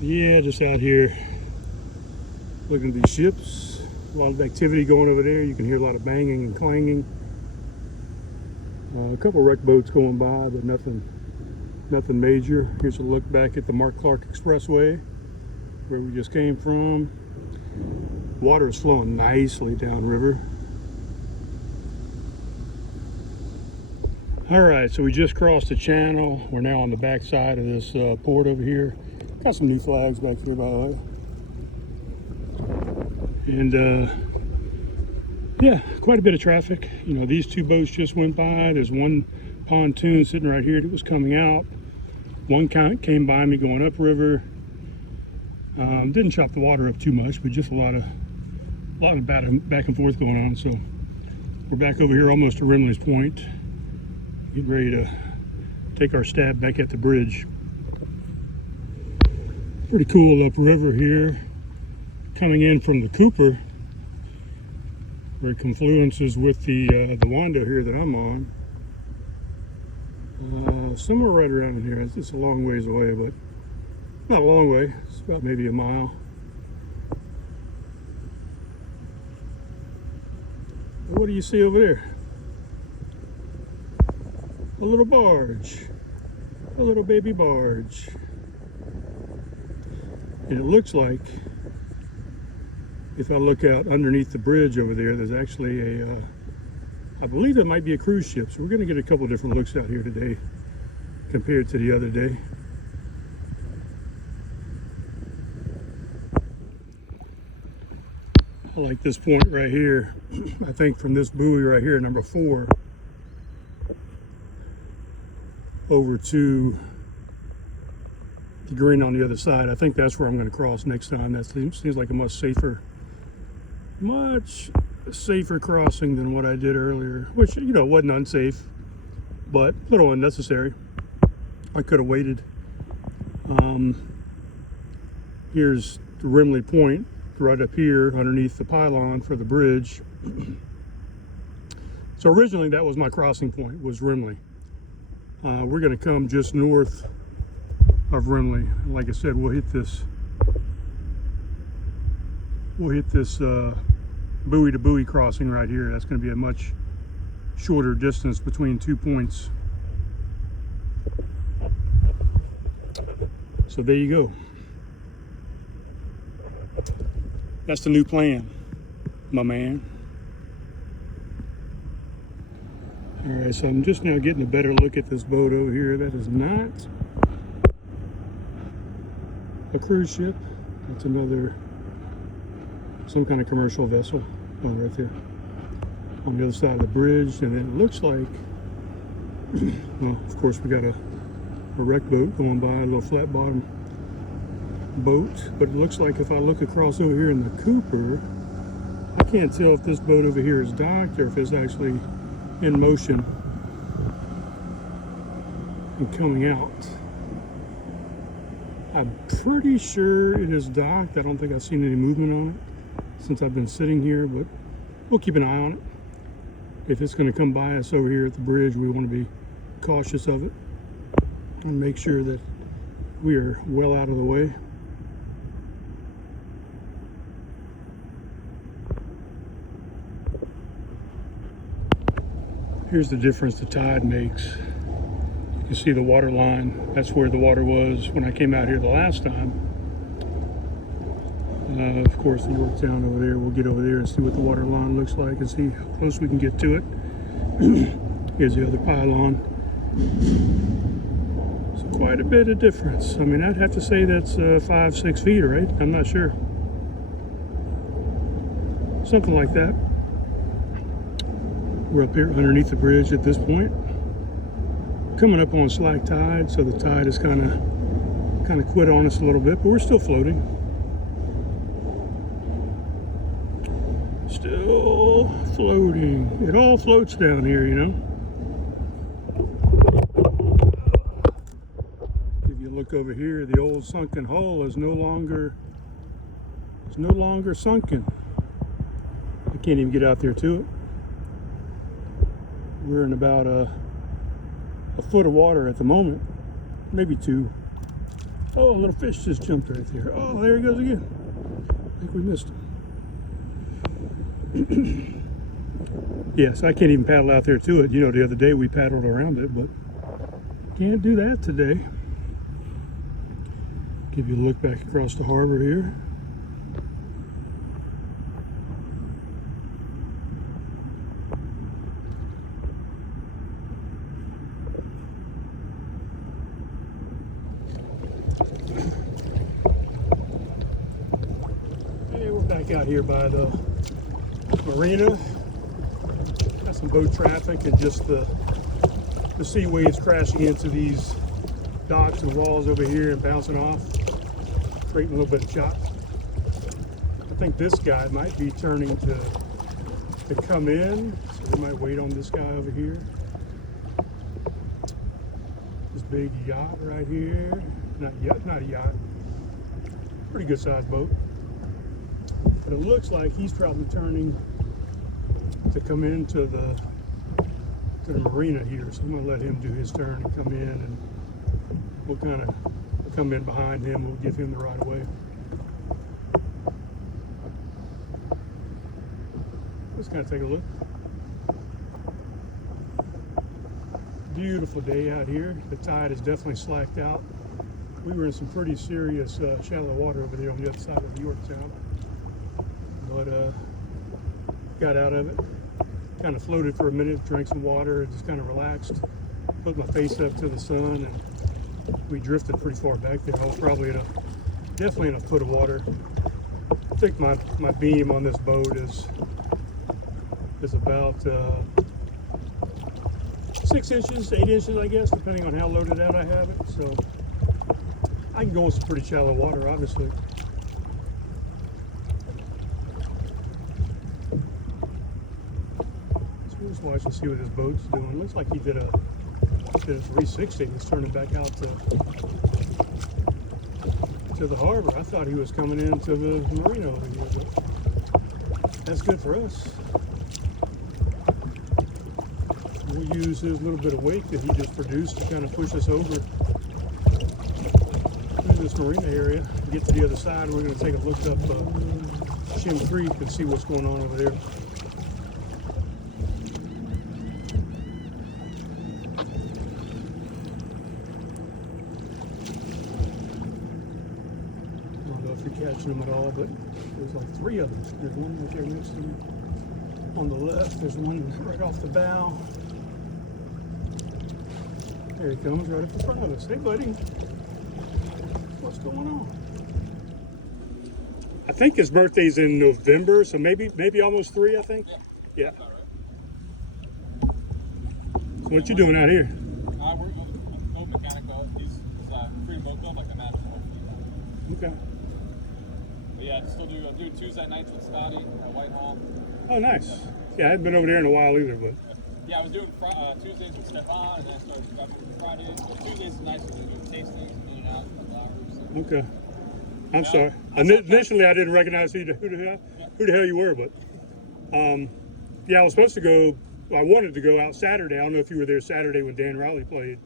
Yeah, just out here looking at these ships. A lot of activity going over there. You can hear a lot of banging and clanging. A couple wreck boats going by, but nothing major. Here's a look back at the Mark Clark Expressway, where we just came from. Water is flowing nicely downriver. All right, so we just crossed the channel. We're now on the back side of this port over here. Got some new flags back here, by the way. And yeah, quite a bit of traffic. You know, these two boats just went by. There's one pontoon sitting right here that was coming out. One came by me going upriver. Didn't chop the water up too much, but just a lot of back and forth going on. So we're back over here almost to Remley's Point. Getting ready to take our stab back at the bridge. Pretty cool upriver here. Coming in from the Cooper, where it confluences with the Wando here that I'm on. Somewhere right around in here. It's a long ways away, but not a long way. It's about maybe a mile. What do you see over there? A little barge. A little baby barge. And it looks like, if I look out underneath the bridge over there, there's actually a, I believe that might be a cruise ship. So we're going to get a couple different looks out here today compared to the other day. I like this point right here. I think from this buoy right here, number 4, over to the green on the other side. I think that's where I'm going to cross next time. That seems like a much safer crossing than what I did earlier, which, you know, wasn't unsafe, but a little unnecessary. I could have waited. Here's the Remley Point right up here underneath the pylon for the bridge. So originally that was my crossing point, was Remley. We're going to come just north of Remley. Like I said, we'll hit this buoy to buoy crossing right here. That's going to be a much shorter distance between 2 points. So there you go. That's the new plan, my man. All right, so I'm just now getting a better look at this boat over here. That is not a cruise ship. That's some kind of commercial vessel right there on the other side of the bridge. And then it looks like, well, of course we got a wreck boat going by, a little flat bottom boat. But it looks like if I look across over here in the Cooper, I can't tell if this boat over here is docked or if it's actually in motion and coming out. I'm pretty sure it is docked. I don't think I've seen any movement on it since I've been sitting here, but we'll keep an eye on it. If it's going to come by us over here at the bridge, we want to be cautious of it and make sure that we are well out of the way. Here's the difference the tide makes. You can see the water line. That's where the water was when I came out here the last time. Of course, the Yorktown over there. We'll get over there and see what the water line looks like and see how close we can get to it. Here's the other pylon. So quite a bit of difference. I mean, I'd have to say that's 5-6 feet, right? I'm not sure. Something like that. We're up here underneath the bridge at this point. Coming up on slack tide, so the tide has kind of quit on us a little bit, but we're still floating. Still floating. It all floats down here, you know. If you look over here, the old Sunken Hull is no longer sunken. I can't even get out there to it. We're in about a foot of water at the moment, maybe 2. Oh, a little fish just jumped right there. Oh, there he goes again. I think we missed him. Yes, I can't even paddle out there to it. You know, the other day we paddled around it, but can't do that today. Give you a look back across the harbor here. Hey, we're back out here by the marina. Got some boat traffic and just the sea waves crashing into these docks and walls over here and bouncing off, creating a little bit of chop. I think this guy might be turning to come in, so we might wait on this guy over here. This big yacht right here. Not a yacht. Pretty good sized boat. But it looks like he's probably turning to come into the marina here. So I'm gonna let him do his turn and come in, and we'll kind of come in behind him. We'll give him the right of way. Let's kind of take a look. Beautiful day out here. The tide is definitely slacked out. We were in some pretty serious shallow water over there on the other side of Yorktown, but got out of it. Kind of floated for a minute, drank some water, and just kind of relaxed. Put my face up to the sun, and we drifted pretty far back there. I was probably definitely in a foot of water. I think my beam on this boat is about 6 inches, 8 inches, I guess, depending on how loaded out I have it. So I can go in some pretty shallow water, obviously. Just watch and see what his boat's doing. Looks like he did a 360. He's turning back out to the harbor. I thought he was coming into the marina over here, but that's good for us. We'll use his little bit of weight that he just produced to kind of push us over through this marina area. Get to the other side. We're going to take a look up Shem Creek and see what's going on over there. Catching them at all, but there's like 3 of them. There's one right there next to me. On the left, there's one right off the bow. There he comes right up in front of us. Hey, buddy. What's going on? I think his birthday's in November, so maybe almost 3, I think. Yeah. So what you doing out here? We're boat mechanical. He's free boat club, like a national. Okay. Yeah, still do Tuesday nights with Scotty at Whitehall. Oh, nice. Yeah, I haven't been over there in a while either, but. Yeah, I was doing Tuesdays with Stefan, and then I started driving Fridays. But Tuesdays is nice because we do tastings in and out a couple hours. So. Okay. I'm sorry. Initially, I didn't recognize who the hell you were, but yeah, I was supposed to go. I wanted to go out Saturday. I don't know if you were there Saturday when Dan Rowley played.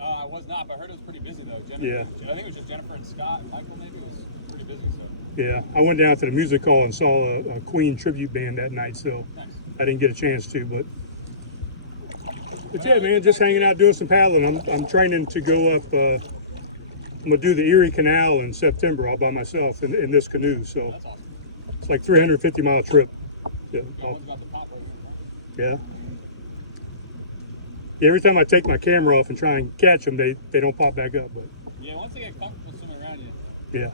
I was not, but I heard it was pretty busy though. Yeah. I think it was just Jennifer and Scott and Michael. Maybe it was pretty busy. So. Yeah, I went down to the music hall and saw a Queen tribute band that night, so nice. I didn't get a chance to, but yeah, man, just hanging out doing some paddling. I'm training to go up. I'm gonna do the Erie Canal in September all by myself in this canoe. So that's awesome. It's like 350-mile trip. Yeah. Yeah. Every time I take my camera off and try and catch them, they don't pop back up. But yeah, once they get comfortable swimming around you. Yeah.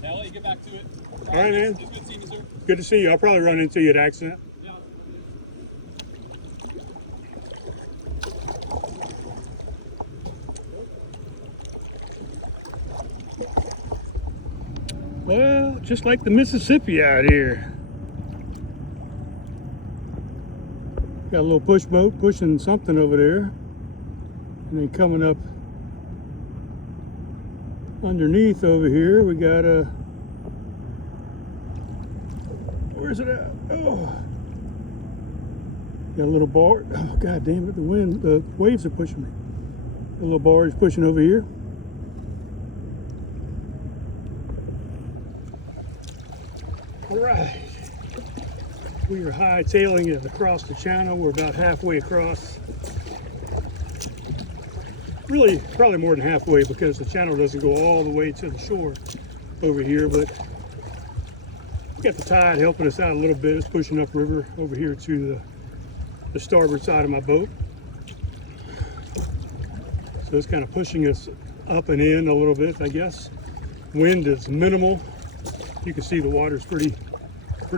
So I'll let you get back to it. All right, man. It's good seeing you, sir. Good to see you. I'll probably run into you at Accent. Yeah. Well, just like the Mississippi out here. Got a little push boat pushing something over there. And then coming up underneath over here, we got a, where's it at? Oh, got a little barge. Oh, god damn it, the waves are pushing me. A little barge pushing over here. All right, we are hightailing it across the channel. We're about halfway across. Really, probably more than halfway because the channel doesn't go all the way to the shore over here, but we got the tide helping us out a little bit. It's pushing upriver over here to the starboard side of my boat. So it's kind of pushing us up and in a little bit, I guess. Wind is minimal. You can see the water's pretty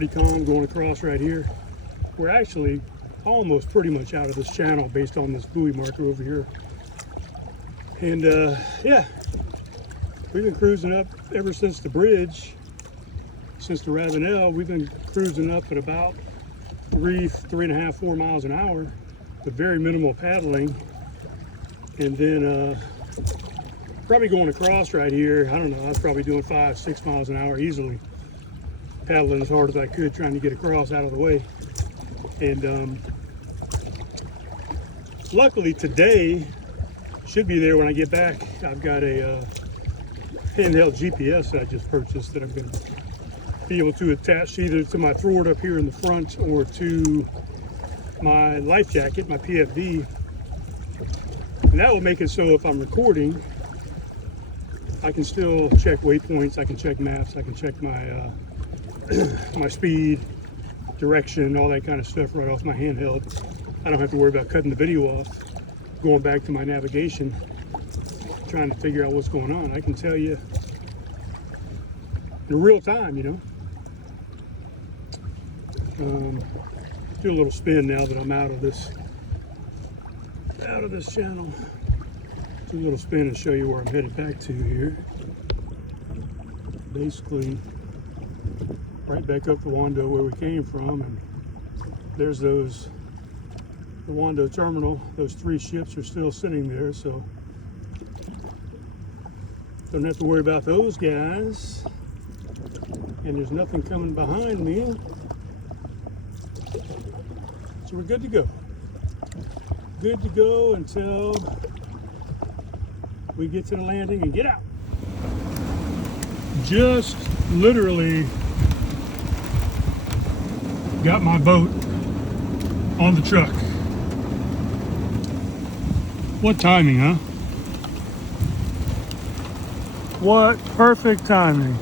calm going across right here. We're actually almost pretty much out of this channel based on this buoy marker over here. And yeah, we've been cruising up ever since the bridge, since the Ravenel. We've been cruising up at about 3.5, 4 miles an hour with very minimal paddling. And then probably going across right here, I don't know, I was probably doing 5, 6 miles an hour easily, paddling as hard as I could, trying to get across out of the way. And luckily today, should be there when I get back, I've got a handheld GPS that I just purchased that I'm going to be able to attach either to my thwart up here in the front or to my life jacket, my PFD. And that will make it so if I'm recording, I can still check waypoints, I can check maps, I can check my my speed, direction, all that kind of stuff right off my handheld. I don't have to worry about cutting the video off, going back to my navigation, trying to figure out what's going on. I can tell you in real time, you know. Do a little spin now that I'm out of this channel. Do a little spin and show you where I'm headed back to here. Basically, right back up to Wando where we came from, and there's the Wando Terminal. Those 3 ships are still sitting there, so don't have to worry about those guys. And there's nothing coming behind me, so we're good to go. Good to go until we get to the landing and get out. Just literally got my boat on the truck. What timing, huh? What perfect timing.